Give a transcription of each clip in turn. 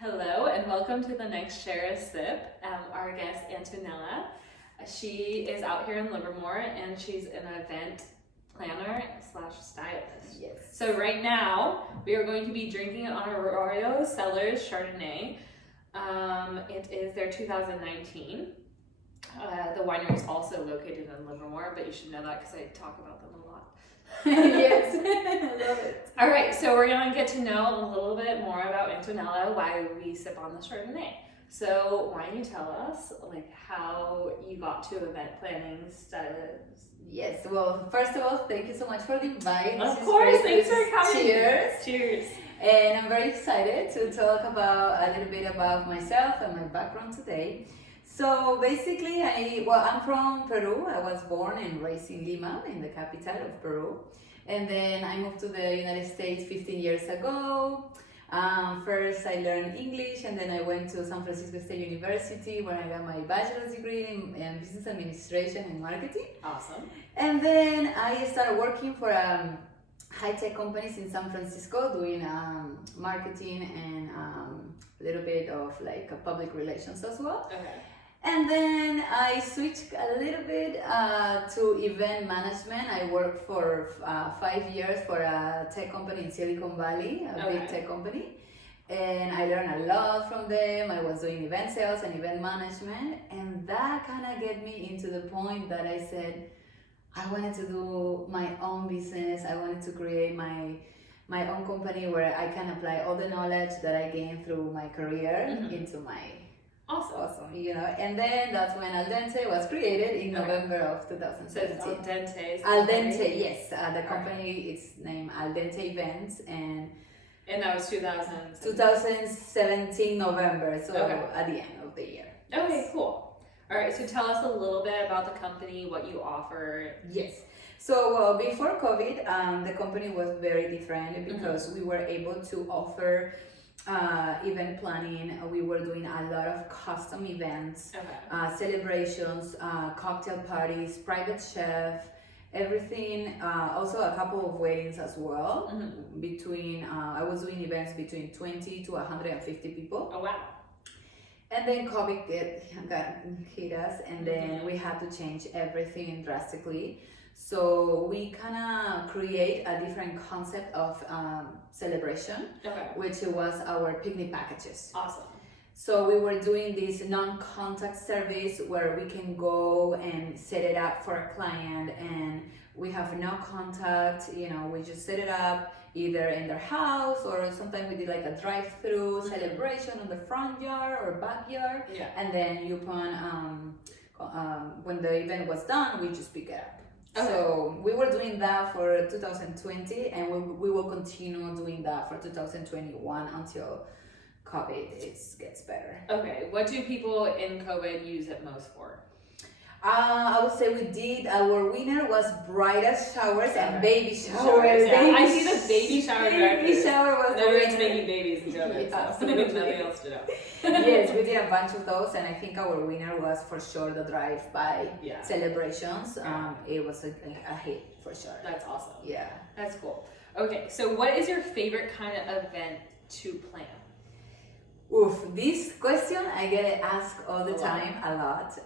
Hello and welcome to the next Share a Sip. Our guest Antonella. She is out here in Livermore and she's an event planner slash stylist. Yes. So right now we are going to be drinking on Arroyo Cellars Chardonnay. It is their 2019. The winery is also located in Livermore, but you should know that because I talk about them a lot. Yes, I love it. All right, so we're gonna get to know a little bit more about Antonella, why we sip on the Chardonnay. So why don't you tell us like how you got to event planning, stylist? Yes, well, first of all, thank you so much for the invite. Of course, thanks for coming. Cheers. Cheers. And I'm very excited to talk about a little bit about myself and my background today. So basically, I'm from Peru. I was born and raised in Lima, in the capital of Peru. And then I moved to the United States 15 years ago. First, I learned English, and then I went to San Francisco State University, where I got my bachelor's degree in business administration and marketing. Awesome. And then I started working for high-tech companies in San Francisco, doing marketing and a little bit of like public relations as well. Okay. And then I switched a little bit to event management. I worked for 5 years for a tech company in Silicon Valley, a big tech company. And I learned a lot from them. I was doing event sales and event management. And that kind of get me into the point that I said, I wanted to do my own business. I wanted to create my own company where I can apply all the knowledge that I gained through my career into my awesome, and then that's when Al Dente was created in November of 2017. So Al Dente. Al Dente, yes. The company is named Al Dente Events, and that was 2017 November, so at the end of the year. Okay, cool. All right, so tell us a little bit about the company, what you offer. Yes. So before COVID, the company was very different because we were able to offer event planning. We were doing a lot of custom events, celebrations, cocktail parties, private chef, everything. Also a couple of weddings as well. Between I was doing events between 20 to 150 people. Oh wow. And then COVID hit us, and then we had to change everything drastically. So we kind of create a different concept of celebration, which was our picnic packages. Awesome. So we were doing this non-contact service where we can go and set it up for a client, and we have no contact, we just set it up either in their house, or sometimes we did like a drive-through celebration on the front yard or backyard. Yeah. And then when the event was done, we just pick it up. Okay. So we were doing that for 2020, and we will continue doing that for 2021 until COVID gets better. Okay, what do people in COVID use it most for? I would say our winner was bridal showers and baby showers. Yeah. I see the baby shower. Baby shower was the winner. Everyone's making babies in COVID, so there's nothing else to do. Yes, we did a bunch of those, and I think our winner was for sure the drive-by celebrations. It was a hit for sure. That's awesome. Yeah. That's cool. Okay, so what is your favorite kind of event to plan? Oof, this question I get asked all the time, a lot.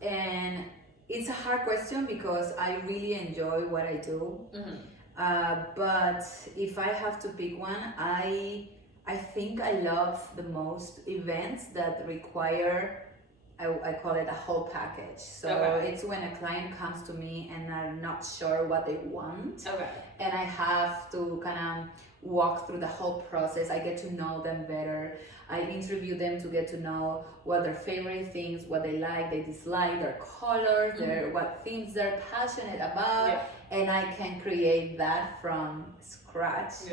And it's a hard question because I really enjoy what I do. But if I have to pick one, I think I love the most events that require, I call it a whole package. So it's when a client comes to me and I'm not sure what they want. And I have to kind of walk through the whole process. I get to know them better. I interview them to get to know what their favorite things, what they like, they dislike, their colors, what things they're passionate about, and I can create that from scratch.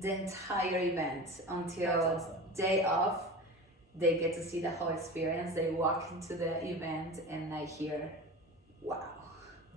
The entire event until day of. They get to see the whole experience. They walk into the event and I hear, wow.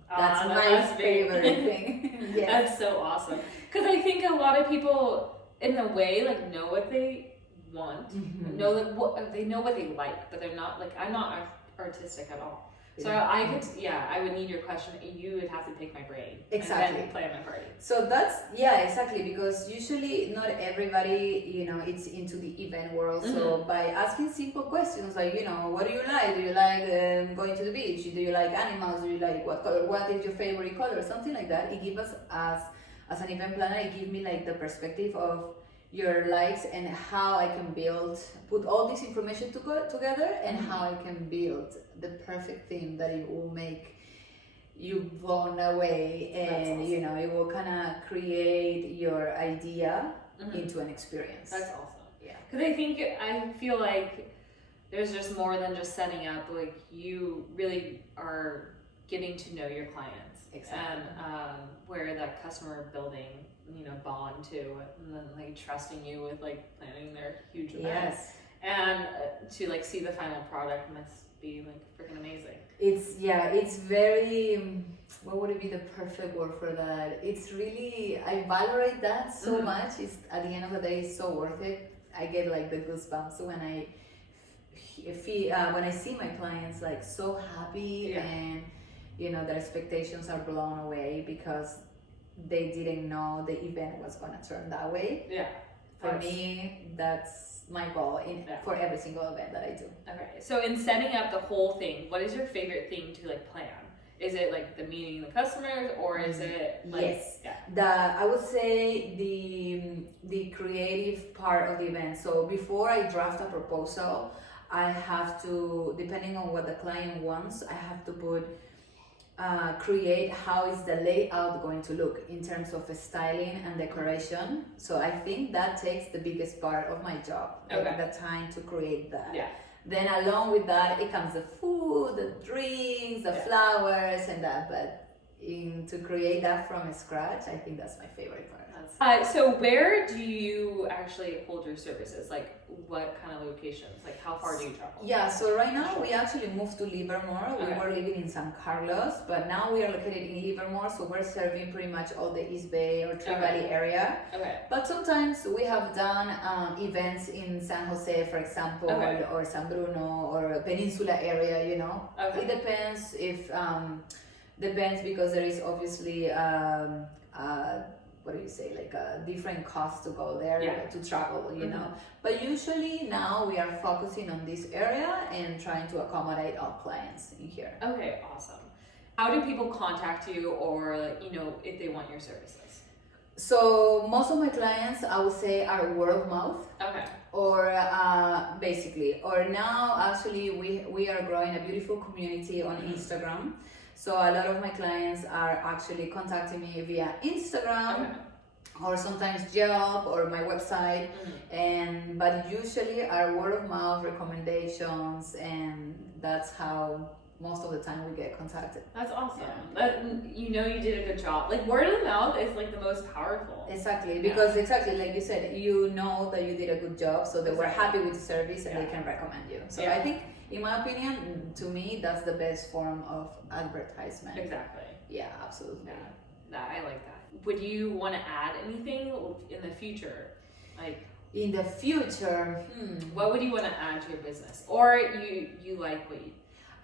That's my favorite thing. Yes. That's so awesome. Because I think a lot of people, in a way, like know what they want, they know what they like, but they're not like, I'm not artistic at all. So I would need your question. You would have to pick my brain. Exactly. And then plan my party. So that's, yeah, exactly, because usually not everybody, it's into the event world. So by asking simple questions like, what do you like? Do you like going to the beach? Do you like animals? Do you like what color? What is your favorite color? Something like that. It gives us, as an event planner, it gives me like the perspective of your likes and how I can put all this information together and how I can build the perfect theme that it will make you blown away, and awesome. It will kind of create your idea into an experience. That's awesome. Yeah, because I feel like there's just more than just setting up. Like, you really are getting to know your clients. Exactly. And where that customer building bond to, and then like trusting you with like planning their huge event. Yes. And to like see the final product must be like freaking amazing. It's very, what would it be the perfect word for that? It's really, I valorate that so much. It's, at the end of the day, it's so worth it. I get like the goosebumps when I see my clients like so happy and their expectations are blown away because they didn't know the event was going to turn that way. Yeah. For me, that's my goal for every single event that I do. Okay. So in setting up the whole thing, what is your favorite thing to like plan? Is it like the meeting the customers, or is it like, yes? Yeah. I would say the creative part of the event. So before I draft a proposal, I have to, depending on what the client wants, I have to create how is the layout going to look in terms of styling and decoration. So I think that takes the biggest part of my job, like the time to create that. Yeah. Then along with that, it comes the food, the drinks, the flowers, and that. But to create that from scratch, I think that's my favorite part. So where do you actually hold your services? Like, what kind of locations? Like, how far do you travel? Yeah, so right now we actually moved to Livermore. We were living in San Carlos, but now we are located in Livermore, so we're serving pretty much all the East Bay or Tree Valley area. Okay. But sometimes we have done events in San Jose, for example, or San Bruno, or Peninsula area, Okay. It depends depends because there is obviously what do you say, like a different cost to go there to travel, know. But usually now we are focusing on this area and trying to accommodate all clients in here. Okay, awesome. How do people contact you, or if they want your services? So most of my clients, I would say, are word of mouth. Okay. Or basically, or now actually we are growing a beautiful community on Instagram. So a lot of my clients are actually contacting me via Instagram, or sometimes Yelp or my website, but usually are word of mouth recommendations, and that's how most of the time we get contacted. That's awesome. Yeah. You did a good job. Like, word of mouth is like the most powerful. Exactly, because exactly like you said, that you did a good job, so they were happy with the service and they can recommend you. So I think, in my opinion, to me, that's the best form of advertisement. Exactly. Yeah, absolutely. Yeah, I like that. Would you want to add anything in the future? Like, in the future, what would you want to add to your business? Or you like what you...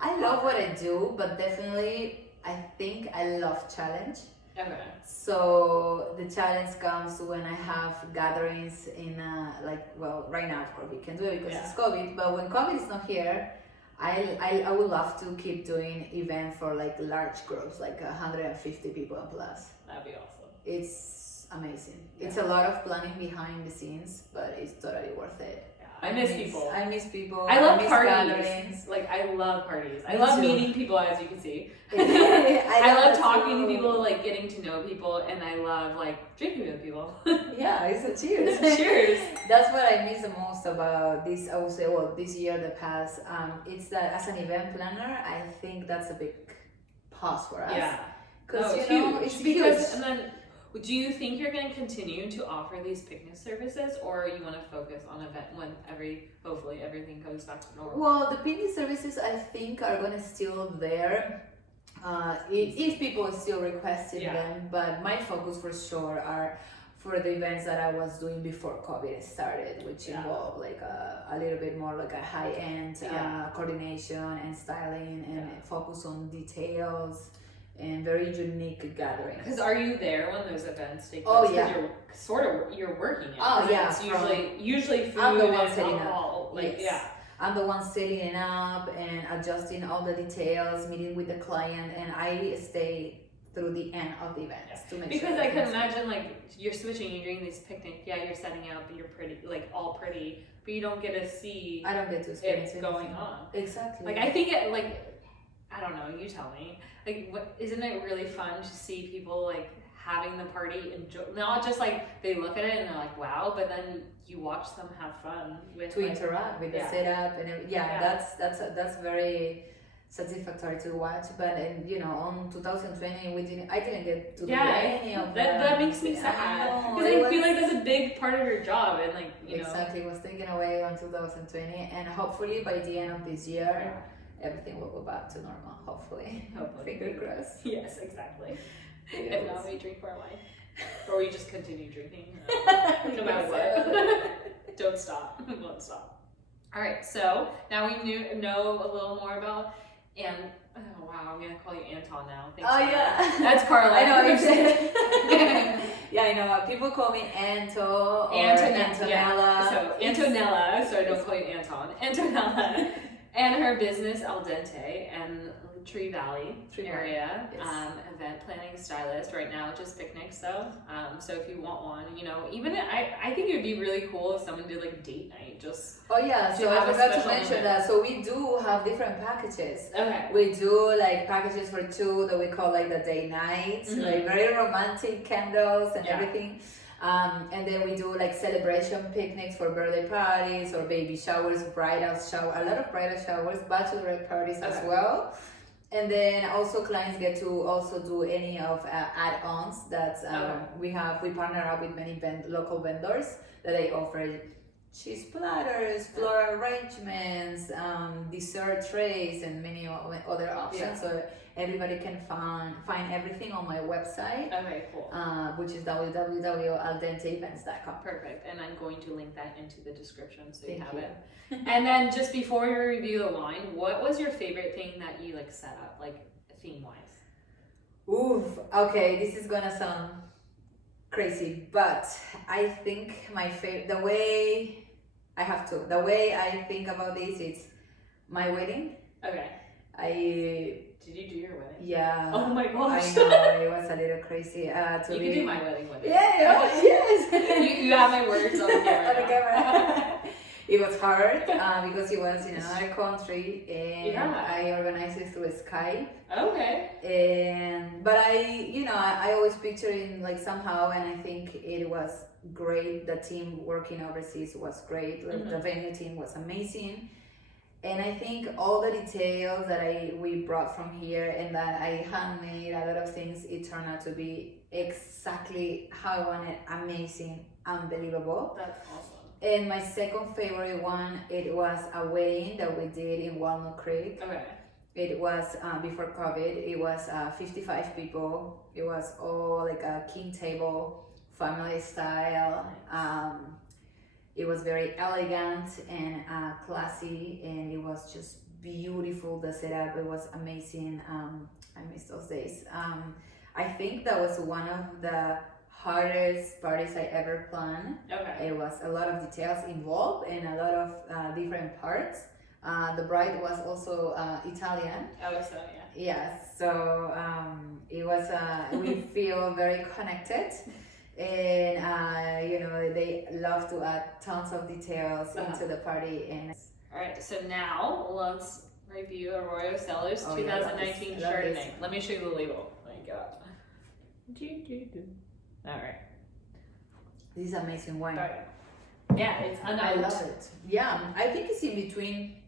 I love what I do, but definitely, I think I love challenge. Okay. So the challenge comes when I have gatherings in right now, of course, we can do it because it's COVID, but when COVID is not here, I would love to keep doing events for like large groups, like 150 people and plus. That'd be awesome. It's amazing. Yeah. It's a lot of planning behind the scenes, but it's totally worth it. I miss people. I love miss parties. Gatherings. Like, I love parties. I love meeting people, as you can see. I love talking to people, like getting to know people, and I love like drinking with people. Yeah, it's a cheers. Cheers. That's what I miss the most about this. I would say, this year, the past. It's that as an event planner, I think that's a big pause for us. Yeah. Because it's huge. And then, do you think you're going to continue to offer these picnic services, or you want to focus on event when hopefully everything goes back to normal? Well, the picnic services I think are going to still there if people still requesting them, but my focus for sure are for the events that I was doing before COVID started, which involved like a little bit more like a high-end coordination and styling and focus on details and very unique gatherings. Because are you there when those events take place? Oh yeah. You're working it. Oh yeah. It's usually food I'm the one and setting alcohol. up. Like yes. I'm the one setting it up and adjusting all the details, meeting with the client, and I stay through the end of the event to make because sure. I can imagine like you're switching, you're doing these picnic. Yeah, you're setting up. You're pretty, like all pretty, but you don't get to see. I don't get to experience it going on. Exactly. Like I think it like I don't know. You tell me. Like, isn't it really fun to see people like having the party, enjoy, not just like they look at it and they're like wow, but then you watch them have fun with interact with the setup and that's very satisfactory to watch. But on 2020 I didn't get to do any of that. That makes me sad because I feel like that's a big part of your job and like exactly was taken away on 2020, and hopefully by the end of this year everything will go back to normal. Hopefully. Finger crossed. Yes, exactly. If not, we drink more wine. Or we just continue drinking. No matter what. Don't stop. Won't stop. Alright, so now we know a little more about oh wow, I'm gonna call you Anton now. Thanks, oh Carla. yeah. That's Carla. I know. Yeah, I know. People call me Anto or Antonella. Yeah. So Antonella, so I don't call you Anton. Antonella. And her business, Al Dente, and Tree Valley area, event planning stylist. Right now, just picnics though. So if you want one, even I think it would be really cool if someone did like a date night. Just so I forgot to mention that. So we do have different packages. Okay. We do like packages for two that we call like the date nights, like very romantic candles and everything. And then we do like celebration picnics for birthday parties or baby showers, bridal shower, a lot of bridal showers, bachelorette parties as well. And then also clients get to also do any of add-ons that we partner up with many local vendors that they offer cheese platters, floral arrangements, dessert trays, and many other options. So everybody can find everything on my website. Okay, cool. Which is www.denteevents.com. Perfect. And I'm going to link that into the description so you have it. And then just before we review the wine, what was your favorite thing that you like set up, like theme-wise? Oof. Okay, this is gonna sound crazy, but I think my favorite, the way I think about this is my wedding. Okay. Did you do your wedding? Yeah. Oh my gosh. I know, it was a little crazy. You can do my wedding with it. Yeah, yes. you have my words on the camera. It was hard because it was in another country, and I organized it through Skype. Okay. But I always picture it like somehow, and I think it was great. The team working overseas was great. Like the venue team was amazing. And I think all the details that we brought from here and that I handmade, a lot of things, it turned out to be exactly how I wanted. Amazing, unbelievable. That's awesome. And my second favorite one, it was a wedding that we did in Walnut Creek. Okay. It was before COVID. It was 55 people. It was all like a king table, family style. It was very elegant and classy, and it was just beautiful. The setup, it was amazing. I miss those days. I think that was one of the hardest parties I ever planned. Okay. It was a lot of details involved and a lot of different parts. The bride was also Italian. Oh, so yeah. Yes, so it was. We feel very connected. And they love to add tons of details into the party. And all right, so now let's review Arroyo Cellars 2019 Chardonnay. Let me show you the label. Let me get up. All right. This is amazing wine. Right. Yeah, it's unoaked. I love it. Yeah, I think it's in between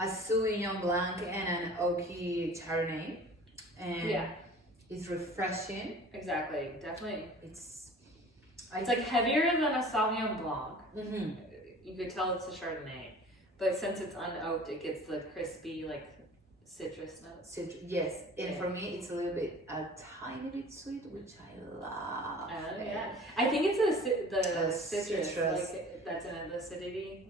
a Sauvignon Blanc and an oaky Chardonnay. And it's refreshing. Exactly, definitely. It's like heavier than a Sauvignon Blanc. Mm-hmm. You could tell it's a Chardonnay, but since it's unoaked, it gets the crispy, like citrus notes. Yes, and for me it's a little bit, a tiny bit sweet, which I love. Oh yeah, I think it's the citrus, citrus. like that's in it, the acidity.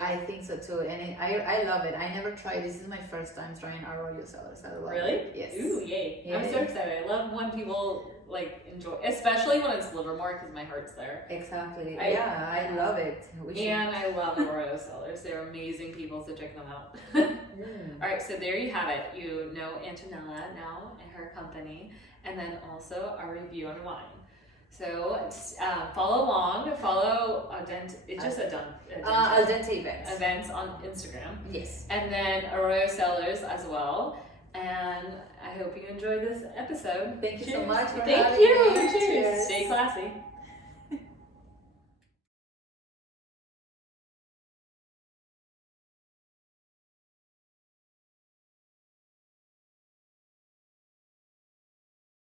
I think so too, and I love it. I never tried. This is my first time trying Arroyo Cellars. I love really? it. Yes. Ooh, yay! Yeah. I'm so excited. I love when people like enjoy, especially when it's Livermore because my heart's there. Exactly. I love it. And I love Arroyo Cellars. They're amazing people, so check them out. All right, so there you have it. You know Antonella now and her company, and then also our review on wine. So follow along. Follow Dente. It's just Dente Events. Events on Instagram. Yes. And then Arroyo Cellars as well. And I hope you enjoyed this episode. Thank you so much for Thank having you. me. Cheers. Stay classy.